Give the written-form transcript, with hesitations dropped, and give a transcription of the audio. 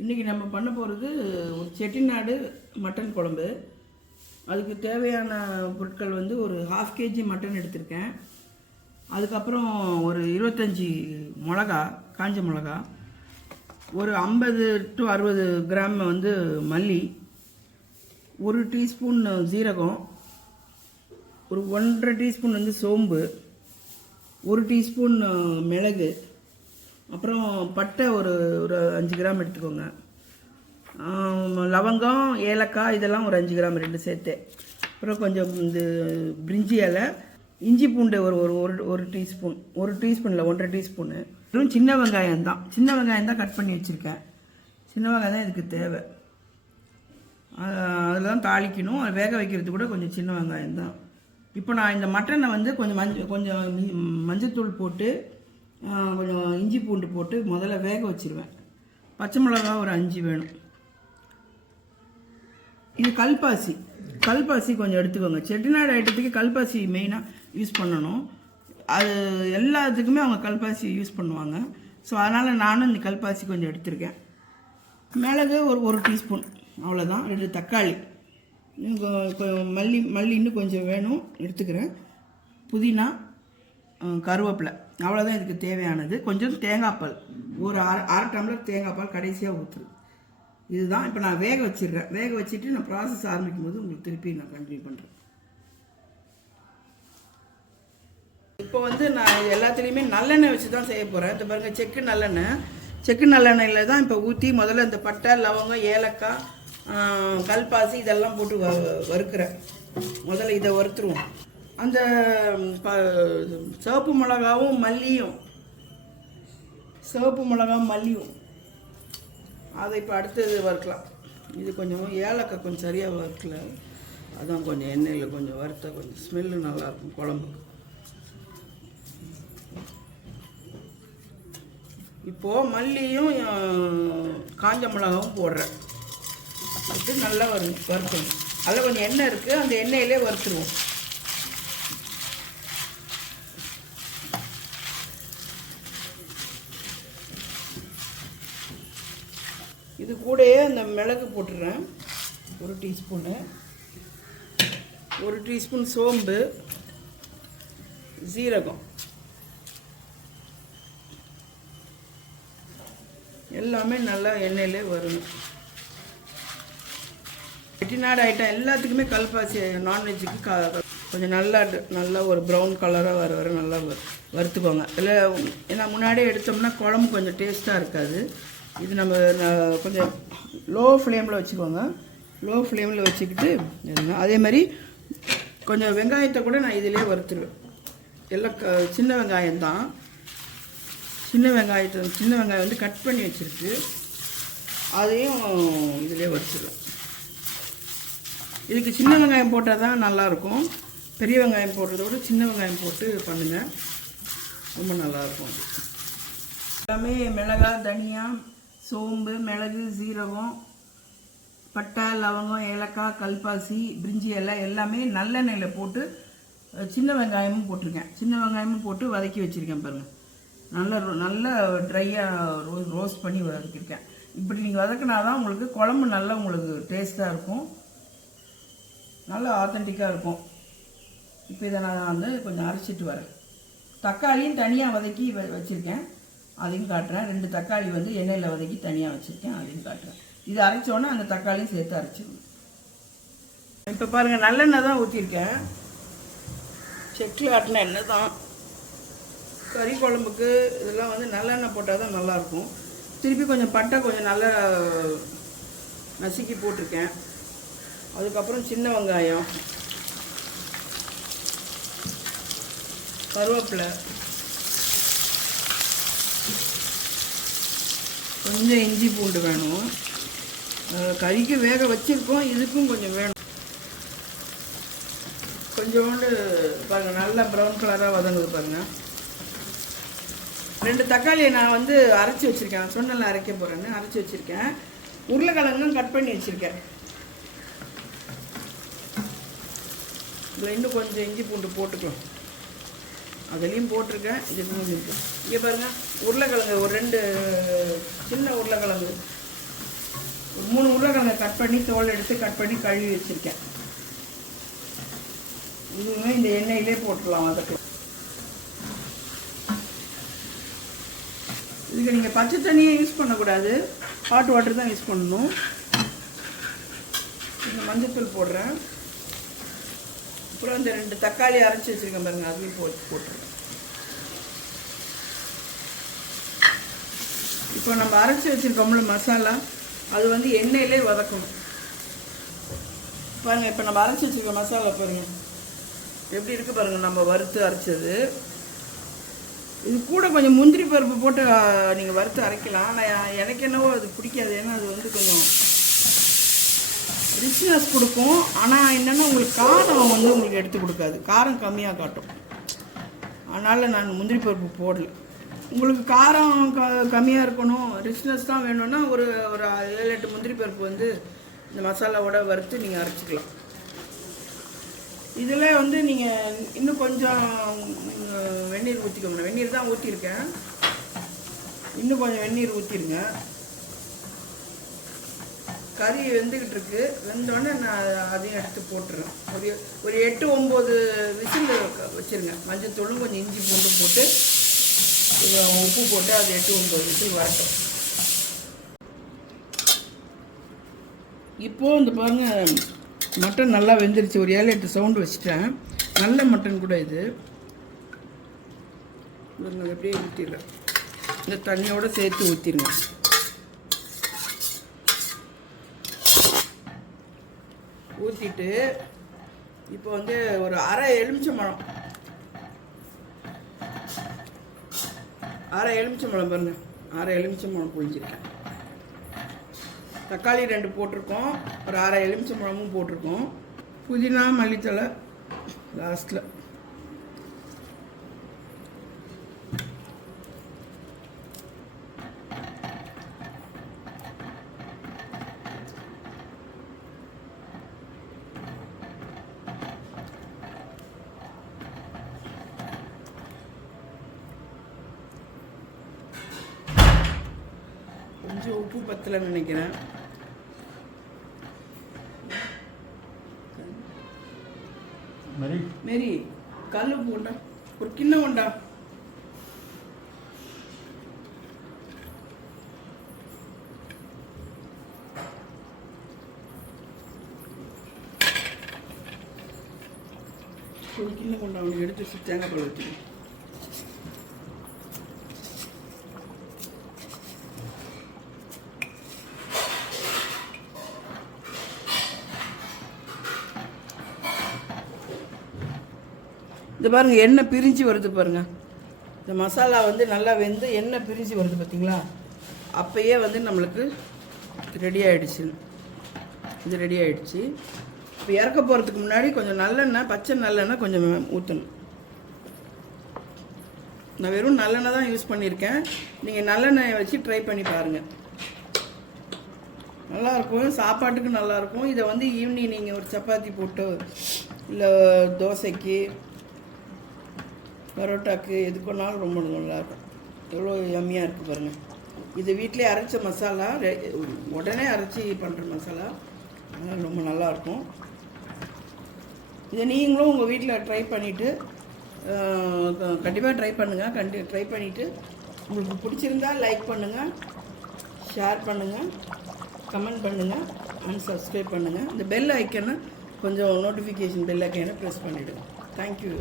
இன்றைக்கி நம்ம பண்ண போகிறது ஒரு செட்டிநாடு மட்டன் குழம்பு. அதுக்கு தேவையான பொருட்கள் வந்து ஒரு 1/2 kg மட்டன் எடுத்திருக்கேன். அதுக்கப்புறம் ஒரு 25 மிளகா, காஞ்ச மிளகா, ஒரு 50 to 60 கிராம் வந்து மல்லி, 1 டீஸ்பூன் ஜீரகம், ஒரு 1.5 டீஸ்பூன் வந்து சோம்பு, 1 டீஸ்பூன் மிளகு, அப்புறம் பட்டை ஒரு 5 கிராம் எடுத்துக்கோங்க. லவங்கம், ஏலக்காய் இதெல்லாம் ஒரு 5 கிராம் ரெண்டு சேர்த்து. அப்புறம் கொஞ்சம் இந்த பிரிஞ்சி இலை, இஞ்சி பூண்டு ஒரு டீஸ்பூன், 1 டீஸ்பூன் இல்லை 1.5 டீஸ்பூனு. அப்புறம் சின்ன வெங்காயம் தான் கட் பண்ணி வச்சுருக்கேன். சின்ன வெங்காயம் தான் இதுக்கு தேவை. அதில் தான் தாளிக்கணும். அது வேக வைக்கிறது கூட கொஞ்சம் சின்ன வெங்காயம் தான். இப்போ நான் இந்த மட்டனை வந்து கொஞ்சம் மஞ்சத்தூள் போட்டு கொஞ்சம் இஞ்சி பூண்டு போட்டு முதல்ல வேக வச்சுருவேன். பச்சை மிளகா ஒரு 5 வேணும். இது கல்பாசி கொஞ்சம் எடுத்துக்கோங்க. செட்டிநாடு ஐட்டத்துக்கு கல்பாசி மெயினாக யூஸ் பண்ணணும். அது எல்லாத்துக்குமே அவங்க கல்பாசி யூஸ் பண்ணுவாங்க. ஸோ அதனால் நானும் இந்த கல்பாசி கொஞ்சம் எடுத்திருக்கேன். மிளகு ஒரு டீஸ்பூன், அவ்வளோதான். 2 தக்காளி, மல்லி இன்னும் கொஞ்சம் வேணும் எடுத்துக்கிறேன். புதினா, கருவேப்பிலை, அவ்வளோதான் இதுக்கு தேவையானது. கொஞ்சம் தேங்காய் பால், ஒரு அரை டம்ளர் தேங்காய் பால் கடைசியாக ஊற்றுரு. இதுதான். இப்போ நான் வேக வச்சிடுறேன். வேக வச்சுட்டு நான் ப்ராசஸ் ஆரம்பிக்கும் போது உங்களுக்கு திருப்பி நான் கண்டினியூ பண்ணுறேன். இப்போ வந்து நான் எல்லாத்துலேயுமே நல்லெண்ணெய் வச்சு தான் செய்ய போகிறேன். இந்த பாருங்கள், செக்கு நல்லெண்ணெயில் தான் இப்போ ஊற்றி முதல்ல இந்த பட்டை, லவங்கம், ஏலக்காய், கல்பாசி இதெல்லாம் போட்டு வறுக்கிறேன். முதல்ல இதை வறுத்துருவோம். அந்த சிவப்பு மிளகாவும் மல்லியும் அதை இப்போ அடுத்தது வறுக்கலாம். இது கொஞ்சம் ஏலக்காய் கொஞ்சம் சரியாக வறுக்கல, அதான் கொஞ்சம் எண்ணெயில் கொஞ்சம் வறுத்த கொஞ்சம் ஸ்மெல்லு நல்லாயிருக்கும் குழம்புக்கு. இப்போது மல்லியும் காஞ்ச மிளகாவும் போடுறேன். அது நல்லா வறுக்கணும். அதில் கொஞ்சம் எண்ணெய் இருக்குது, அந்த எண்ணெயிலே வறுத்துருவோம். இது கூடயே அந்த மிளகு போட்டுடுறேன், 1 டீஸ்பூனு, 1 டீஸ்பூன் சோம்பு, ஜீரகம், எல்லாமே நல்லா எண்ணெயிலே வரணும். செட்டிநாடு ஐட்டம் எல்லாத்துக்குமே கல்பாசி நான்வெஜ்ஜுக்கு கொஞ்சம் நல்லா ஒரு ப்ரௌன் கலராக வர நல்லா வறுத்துக்கோங்க. இல்லை, ஏன்னா முன்னாடியே எடுத்தோம்னா குழம்பு கொஞ்சம் டேஸ்ட்டாக இருக்காது. இது நம்ம கொஞ்சம் லோ ஃப்ளேமில் வச்சுக்கோங்க. லோ ஃப்ளேமில் வச்சுக்கிட்டு அதே மாதிரி கொஞ்சம் வெங்காயத்தை கூட நான் இதிலே வறுத்துருவேன். எல்லாம் சின்ன வெங்காயம் தான். சின்ன வெங்காயம் வந்து கட் பண்ணி வச்சுருக்கு, அதையும் இதிலே வறுத்துருவேன். இதுக்கு சின்ன வெங்காயம் போட்டால் தான் நல்லாயிருக்கும். பெரிய வெங்காயம் போடுறத விட சின்ன வெங்காயம் போட்டு பண்ணுங்கள், ரொம்ப நல்லாயிருக்கும். எல்லாமே மிளகாய், தனியா, சோம்பு, மிளகு, ஜீரகம், பட்டை, லவங்கம், ஏலக்காய், கல்பாசி, பிரிஞ்சி இலை எல்லாமே நல்லெண்ணெயில் போட்டு சின்ன வெங்காயமும் போட்டிருக்கேன். சின்ன வெங்காயமும் போட்டு வதக்கி வச்சுருக்கேன் பாருங்கள். நல்ல ட்ரையாக ரோஸ்ட் பண்ணி வதக்கியிருக்கேன். இப்படி நீங்கள் வதக்கினா தான் உங்களுக்கு குழம்பு நல்லா உங்களுக்கு டேஸ்ட்டாக இருக்கும், நல்லா ஆத்தென்டிக்காக இருக்கும். இப்போ இதை நான் வந்து கொஞ்சம் அரைச்சிட்டு வரேன். தக்காளியும் தனியாக வதக்கி வச்சுருக்கேன், அதையும் காட்டுறேன். 2 தக்காளி வந்து எண்ணெயில் வதக்கி தனியாக வச்சுருக்கேன், அதையும் காட்டுறேன். இது அரைச்சோன்னே அந்த தக்காளியும் சேர்த்து அரைச்சிடுவேன். இப்போ பாருங்கள், நல்லெண்ணெய் தான் ஊற்றிருக்கேன். செக்கில் ஆட்டின எண்ணெய் தான். கறி குழம்புக்கு இதெல்லாம் வந்து நல்லெண்ணெய் போட்டால் தான் நல்லாயிருக்கும். திருப்பி கொஞ்சம் பட்டை கொஞ்சம் நல்லா நசுக்கி போட்டிருக்கேன். அதுக்கப்புறம் சின்ன வெங்காயம், கருவேப்பிலை, கொஞ்சம் இஞ்சி பூண்டு வேணும். கறிக்கு வேக வச்சுருக்கோம், இதுக்கும் கொஞ்சம் வேணும். கொஞ்சோண்டு பாருங்கள், நல்லா ப்ரௌன் கலராக வதங்குது பாருங்கள். 2 தக்காளியை நான் வந்து அரைச்சி வச்சுருக்கேன். சொன்னல அரைக்க போகிறேன்னு அரைச்சி வச்சுருக்கேன். உருளைக்கிழங்கும் கட் பண்ணி வச்சுருக்கேன். இதில் இன்னும் கொஞ்சம் இஞ்சி பூண்டு போட்டுக்கலாம். அதுலேயும் போட்டிருக்கேன். இதுக்கும் இருக்குது. இங்கே பாருங்கள், உருளைக்கிழங்கு ஒரு 2 சின்ன உருளைக்கிழங்கு கட் பண்ணி தோல் எடுத்து கட் பண்ணி கழுவி வச்சுருக்கேன். இதுவுமே இந்த எண்ணெயிலே போட்டுடலாம். அதுக்கு இதுக்கு நீங்கள் பச்சை தண்ணியை யூஸ் பண்ணக்கூடாது, ஹாட் வாட்டர் தான் யூஸ் பண்ணணும். இந்த மஞ்சத்தூள் போடுறேன். அப்புறம் இந்த 2 தக்காளி அரைச்சி வச்சுருக்கேன் பாருங்கள், அதுலேயும் போட்டுருக்கேன். இப்போ நம்ம அரைச்சி வச்சுருக்கோம்ல மசாலா, அது வந்து எண்ணெயிலே வதக்கணும். பாருங்கள், இப்போ நம்ம அரைச்சி வச்சுருக்க மசாலா பாருங்கள் எப்படி இருக்குது பாருங்கள். நம்ம வறுத்து அரைச்சது. இது கூட கொஞ்சம் முந்திரி பருப்பு போட்டு நீங்கள் வறுத்து அரைக்கலாம். ஆனால் எனக்கு என்னவோ அது பிடிக்காது. ஏன்னா அது வந்து கொஞ்சம் ரிச்னஸ் கொடுக்கும். ஆனால் என்னென்னா உங்களுக்கு காரம் வந்து உங்களுக்கு எடுத்து கொடுக்காது, காரம் கம்மியாக காட்டும். அதனால் நான் முந்திரி பருப்பு போடல. உங்களுக்கு காரம் கம்மியாக இருக்கணும், ரிச்னஸ் தான் வேணும்னா ஒரு 7-8 முந்திரி பருப்பு வந்து இந்த மசாலாவோட வறுத்து நீங்கள் அரைச்சிக்கலாம். இதில் வந்து நீங்கள் இன்னும் கொஞ்சம் வெந்நீர் ஊற்றிக்கோங்க. வெந்நீர் தான் ஊற்றிருக்கேன், இன்னும் கொஞ்சம் வெந்நீர் ஊற்றிருங்க. கறி வெந்துக்கிட்டு இருக்கு. வெந்தோடனே நான் அதையும் எடுத்து போட்டுறேன். ஒரு 8-9 விசில் வச்சுருங்க. மஞ்சள் தூளும் கொஞ்சம் இஞ்சி பூண்டும் போட்டு உப்பு போட்டு அது 8-9 விசில் வரட்டும். இப்போது இந்த பாருங்கள், மட்டன் நல்லா வெந்துருச்சு. ஒரு 7-8 சவுண்டு வச்சுட்டேன். நல்ல மட்டன் கூட இது. அப்படியே ஊற்றிடுறேன். இந்த தண்ணியோடு சேர்த்து ஊற்றிடுங்க. ஊற்றிட்டு இப்போ வந்து ஒரு அரை எலுமிச்சம்பழம் பாருங்கள், அரை எலுமிச்சம்பழம் புழிஞ்சிருக்கேன். தக்காளி 2 போட்டிருக்கோம், ஒரு அரை எலுமிச்சம்பழமும் போட்டிருக்கோம். புதினா மல்லித்தலை லாஸ்ட்டில். கொஞ்சம் உப்பு பத்தலைன்னு நினைக்கிறேன். மேரி கல் உப்பு கொண்டா, ஒரு கிண்ணம் கொண்டா. ஒரு கிண்ணம் கொண்டா, அவனுக்கு எடுத்து தேங்காய் பால் வச்சுக்கணும். இது பாருங்கள், எண்ணெய் பிரிஞ்சு வருது பாருங்கள். இந்த மசாலா வந்து நல்லா வெந்து எண்ணெய் பிரிஞ்சு வருது பார்த்தீங்களா? அப்போயே வந்து நம்மளுக்கு ரெடி ஆகிடுச்சு. இது ரெடி ஆகிடுச்சு. இப்போ இறக்க போகிறதுக்கு முன்னாடி கொஞ்சம் நல்லெண்ணெய், பச்சை நல்லெண்ணெய் கொஞ்சம் ஊற்றணும். நான் வெறும் நல்லெண்ணெய் தான் யூஸ் பண்ணியிருக்கேன். நீங்கள் நல்லெண்ணெயை வச்சு ட்ரை பண்ணி பாருங்கள், நல்லாயிருக்கும். சாப்பாட்டுக்கு நல்லாயிருக்கும். இதை வந்து ஈவினிங் நீங்கள் ஒரு சப்பாத்தி போட்டு, இல்லை தோசைக்கு, பரோட்டாக்கு, எதுக்குனாலும் ரொம்ப நல்லாயிருக்கும். எவ்வளோ யம்மியாக இருக்குது பாருங்கள். இது வீட்டிலே அரைச்ச மசாலா, உடனே அரைச்சி பண்ணுற மசாலா, அதனால் ரொம்ப நல்லாயிருக்கும். இதை நீங்களும் உங்கள் வீட்டில் ட்ரை பண்ணிவிட்டு கண்டிப்பாக ட்ரை பண்ணுங்கள். ட்ரை பண்ணிவிட்டு உங்களுக்கு பிடிச்சிருந்தா லைக் பண்ணுங்கள், ஷேர் பண்ணுங்கள், கமெண்ட் பண்ணுங்கள், அண்ட் சப்ஸ்கிரைப் பண்ணுங்கள். இந்த பெல் ஐக்கனை கொஞ்சம் நோட்டிஃபிகேஷன் பெல் ஐக்கனை ப்ரெஸ் பண்ணிவிடுங்க. தேங்க்யூ.